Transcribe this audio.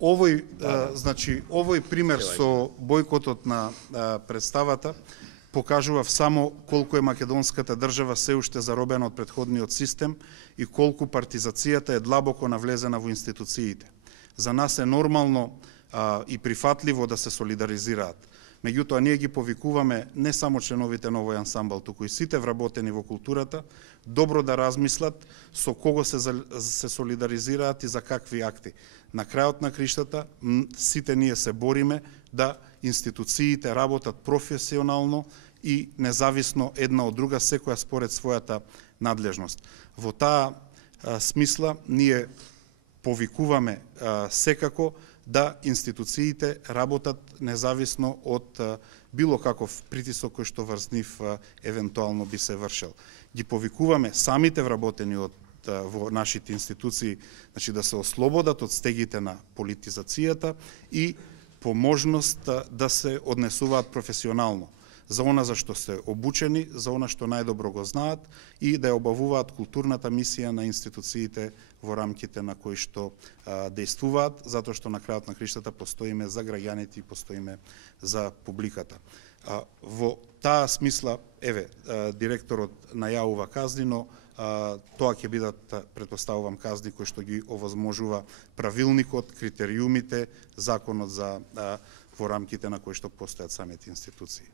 Овој пример со бојкотот на представата покажува само колку е македонската држава се уште заробена од претходниот систем и колку партизацијата е длабоко навлезена во институциите. За нас е нормално и прифатливо да се солидаризираат. Меѓутоа, ние ги повикуваме не само членовите на овој ансамбл, туку и сите вработени во културата, добро да размислат со кого се солидаризираат и за какви акти. На крајот на криштата, сите ние се бориме да институциите работат професионално и независно една од друга, секоја според својата надлежност. Во таа смисла, ние повикуваме секако да институциите работат независно од било каков притисок кој што врз нив евентуално би се вршел. Ги повикуваме самите вработени во нашите институции, значи да се ослободат од стегите на политизацијата и по можност да се однесуваат професионално за она за што се обучени, за она што најдобро го знаат и да ја обавуваат културната мисија на институциите во рамките на кои што действуваат, затоа што на крајот на криштата постоиме за граѓаните и постоиме за публиката. Во таа смисла, директорот најавува казни, но тоа ќе бидат, претпоставувам, казни кои што ги овозможува правилникот, критериумите, законот во рамките на кои што постојат самите институции.